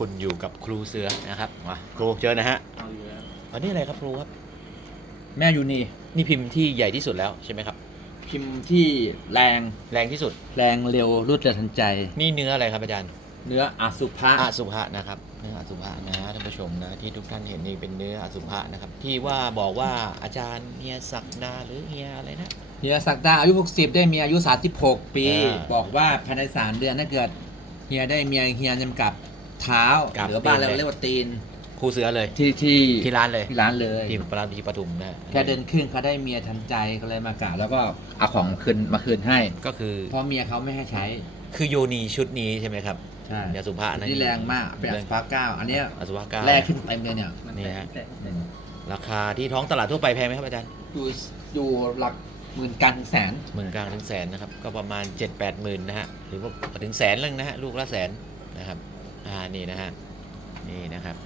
คุณอยู่กับครูเสือนะครับมาครูเจอนะฮะเอาอยู่แล้วอันนี้อะไรครับครูครับ แม่ยูนีนี่พิมพ์ที่ใหญ่ที่สุดแล้วใช่ไหมครับ พิมพ์ที่แรงแรงที่สุด แรงเร็วรวดเร็วทันใจ นี่เนื้ออะไรครับอาจารย์ เนื้ออสุภะอาสุภะนะครับ เนื้ออสุภะนะท่านผู้ชมนะที่ทุกท่านเห็นนี่เป็นเนื้ออสุภะนะครับ ที่ว่าบอกว่าอาจารย์เฮียศักดาหรือเฮียอะไรนะ เฮียศักดาอายุ 60 ได้เมียอายุ 36 ปี อ่า บอกว่าภายในสามเดือนถ้าเกิดเฮียได้เมียเฮียจำกับ เท้ากับหรือบ้านเราตีนเลย เรียกว่าตีนครูเสือเลย ที่ที่ที่ร้านเลยที่ร้านเลยที่ปราที่ปทุมนะแค่เดินขึ้นเขาได้เมียทันใจก็เลยมากราบแล้วก็เอาของคืนมาคืนให้ก็คือเพราะเมียเขาไม่ให้ใช้คือโยนีชุดนี้ใช่ไหมครับใช่เนื้ออสุภะนะนี่แรงมากเป็นอสุภะเก้าอันเนี้ยอสุภะเก้า แรกขึ้นเต็มเลยเนี่ยนี่ฮะอืมราคาที่ท้องตลาดทั่วไปแพงไหมครับอาจารย์อยู่อยู่หลักหมื่นกันถึงแสนหมื่นกลางถึงแสนนะครับ ก็ประมาณ 7 8หมื่นนะฮะ หรือว่าถึงแสนเลยนะฮะ ลูกละแสนนะครับ อ่านี่นะฮะนี่นะครับ